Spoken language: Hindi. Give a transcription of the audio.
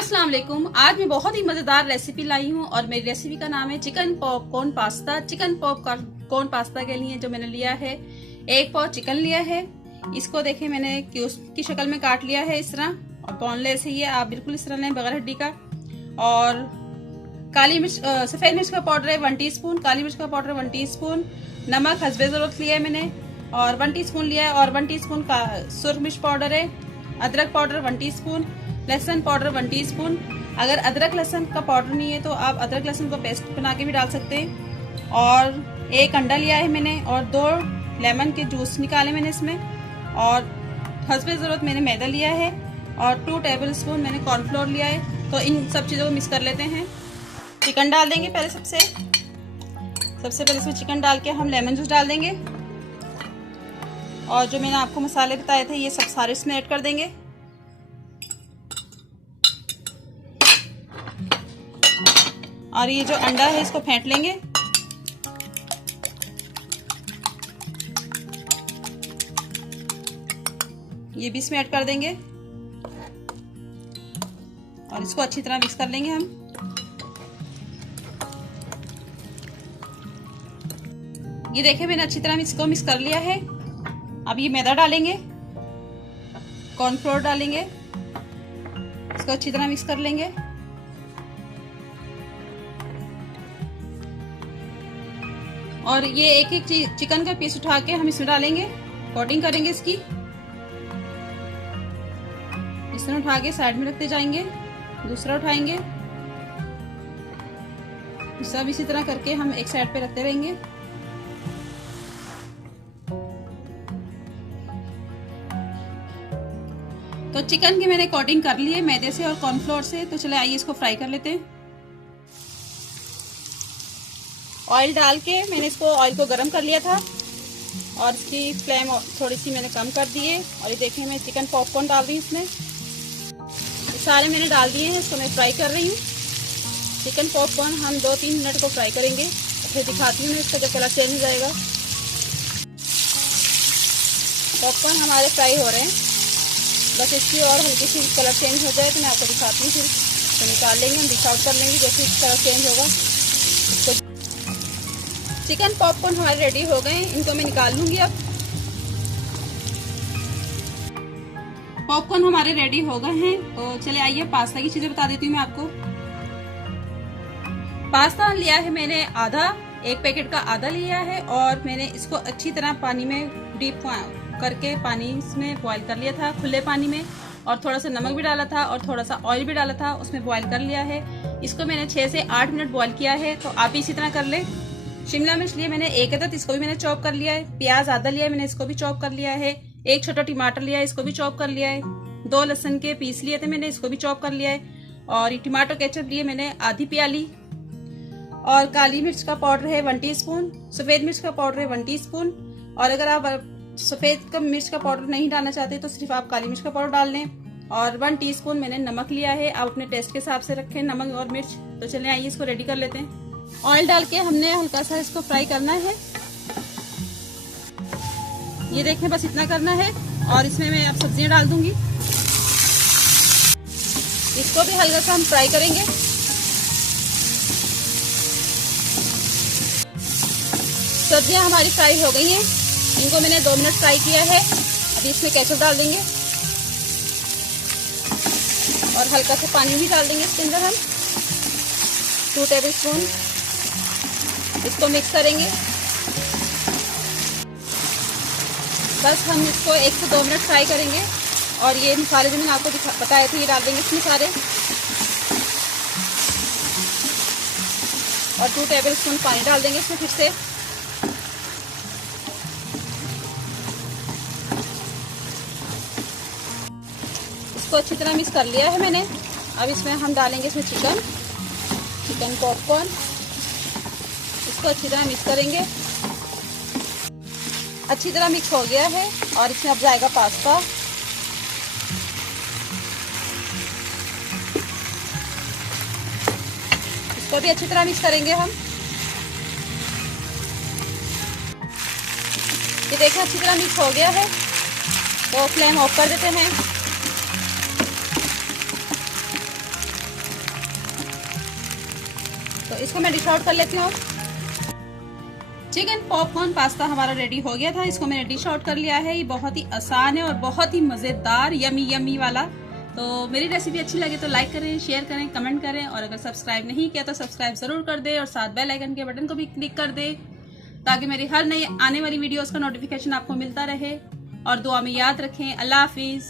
अस्सलाम वालेकुम। आज मैं बहुत ही मजेदार रेसिपी लाई हूँ और मेरी रेसिपी का नाम है chicken popcorn pasta. Chicken popcorn pasta के लिए जो मैंने लिया है, 1 पाव चिकन लिया है। इसको देखें मैंने क्यूब्स की शक्ल में काट लिया है इस तरह, और बोनलेस है ये, आप बिल्कुल इस तरह लें बगैर हड्डी का। और काली मिर्च, सफेद मिर्च का पाउडर है 1 टीस्पून, काली मिर्च का पाउडर 1 टीस्पून, नमक हस्बे जरूरत लिया है मैंने और 1 टीस्पून लिया है, और 1 टीस्पून का सुर्ख मिर्च पाउडर है, अदरक पाउडर 1 टीस्पून, लहसुन पाउडर 1 टीस्पून। अगर अदरक लहसुन का पाउडर नहीं है तो आप अदरक लहसुन का पेस्ट बना के भी डाल सकते हैं। और 1 अंडा लिया है मैंने, और 2 लेमन के जूस निकाले मैंने इसमें, और हस्बे ज़रूरत मैंने मैदा लिया है, और 2 टेबलस्पून मैंने कॉर्नफ्लोर लिया है। तो इन सब चीज़ों को मिक्स कर लेते हैं। चिकन डाल देंगे पहले, सबसे पहले इसमें चिकन डाल के हम लेमन जूस डाल देंगे, और जो मैंने आपको मसाले बताए थे ये सब सारे इसमें ऐड कर देंगे। और ये जो अंडा है इसको फेंट लेंगे। ये भी इसमें ऐड कर देंगे और इसको अच्छी तरह मिक्स कर लेंगे हम। ये देखें मैंने अच्छी तरह इसको मिक्स कर लिया है। अब ये मैदा डालेंगे, कॉर्नफ्लोर डालेंगे, इसको अच्छी तरह मिक्स कर लेंगे। और ये एक चिकन का पीस उठा के हम इसमें डालेंगे, कोटिंग करेंगे इसकी। इस तरह उठा के साइड में रखते जाएंगे, दूसरा उठाएंगे, सब इसी तरह करके हम एक साइड पे रखते रहेंगे। तो चिकन की मैंने कोटिंग कर ली है मैदे से और कॉर्नफ्लोर से। तो चले आइए इसको फ्राई कर लेते हैं। ऑयल डाल के मैंने इसको ऑयल को गर्म कर लिया था और इसकी फ्लेम थोड़ी सी मैंने कम कर दी है। और ये देखें मैं चिकन पॉपकॉर्न डाल रही हूँ इसमें, ये सारे मैंने डाल दिए हैं। इसको मैं फ्राई कर रही हूँ। चिकन पॉपकॉर्न हम 2-3 मिनट को फ्राई करेंगे, फिर दिखाती हूँ मैं इसका जब कलर चेंज हो जाएगा। पॉपकॉर्न हमारे फ्राई हो रहे हैं, बस इसकी और हल्की सी कलर चेंज हो जाए तो मैं आपको दिखाती हूँ। फिर तो निकाल लेंगे, हम डिश आउट कर लेंगे जैसे कलर चेंज होगा। चिकन पॉपकॉर्न हमारे रेडी हो गए हैं, इनको मैं निकाल लूंगी। अब पॉपकॉर्न हमारे रेडी हो गए हैं। तो चले आइए पास्ता की चीजें बता देती हूँ मैं आपको। पास्ता लिया है मैंने आधा, 1 पैकेट का आधा लिया है, और मैंने इसको अच्छी तरह पानी में डीप करके पानी इसमें बॉईल कर लिया था, खुले पानी में, और थोड़ा सा नमक भी डाला था और थोड़ा सा ऑयल भी डाला था, उसमें बॉईल कर लिया है। इसको मैंने 6 से 8 मिनट बॉईल किया है। तो आप इसी तरह कर ले। शिमला मिर्च लिए मैंने 1 अदद, इसको भी मैंने चॉप कर लिया है। प्याज आधा लिया है मैंने, इसको भी चॉप कर लिया है। 1 छोटा टमाटर लिया है, इसको भी चॉप कर लिया है। 2 लहसुन के पीस लिए थे मैंने, इसको भी चॉप कर लिया है। और टमाटो केचप लिए मैंने आधी प्याली। और काली मिर्च का पाउडर है 1 टीस्पून, सफेद मिर्च का पाउडर है 1 टीस्पून। और अगर आप सफेद मिर्च का पाउडर नहीं डालना चाहते तो सिर्फ आप काली मिर्च का पाउडर डाल लें। और 1 टीस्पून मैंने नमक लिया है, आप अपने टेस्ट के हिसाब से रखें नमक और मिर्च। तो चलें आइए इसको रेडी कर लेते हैं। ऑयल डाल के हमने हल्का सा इसको फ्राई करना है। ये देखें बस इतना करना है। और इसमें मैं अब सब्जियां डाल दूंगी, इसको भी हल्का सा हम फ्राई करेंगे। सब्जियां हमारी फ्राई हो गई हैं, इनको मैंने 2 मिनट फ्राई किया है। अभी इसमें केचप डाल देंगे और हल्का सा पानी भी डाल देंगे इसके अंदर हम, 2 टेबलस्पून। इसको मिक्स करेंगे। बस हम इसको 1 से 2 मिनट फ्राई करेंगे। और ये मसाले जो मैंने आपको बताए थे ये डाल देंगे इसमें सारे, और 2 टेबलस्पून पानी डाल देंगे इसमें फिर से। इसको अच्छी तरह मिक्स कर लिया है मैंने। अब इसमें हम डालेंगे इसमें चिकन पॉपकॉर्न, इसको अच्छी तरह मिक्स करेंगे। अच्छी तरह मिक्स हो गया है। और इसमें अब जाएगा पास्ता। इसको भी अच्छी तरह मिक्स करेंगे हम। ये देखिए अच्छी तरह मिक्स हो गया है। तो फ्लेम ऑफ कर देते हैं। इसको मैं डिश आउट कर लेती हूँ। चिकन पॉपकॉर्न पास्ता हमारा रेडी हो गया था, इसको मैंने डिश आउट कर लिया है। ये बहुत ही आसान है और बहुत ही मजेदार यमी यमी वाला। तो मेरी रेसिपी अच्छी लगे तो लाइक करें, शेयर करें, कमेंट करें, और अगर सब्सक्राइब नहीं किया तो सब्सक्राइब जरूर कर दे और साथ बेल आइकन के बटन को भी क्लिक कर दे ताकि मेरी हर नई आने वाली वीडियोस का नोटिफिकेशन आपको मिलता रहे। और दुआ में याद रखें। अल्लाह हाफिज।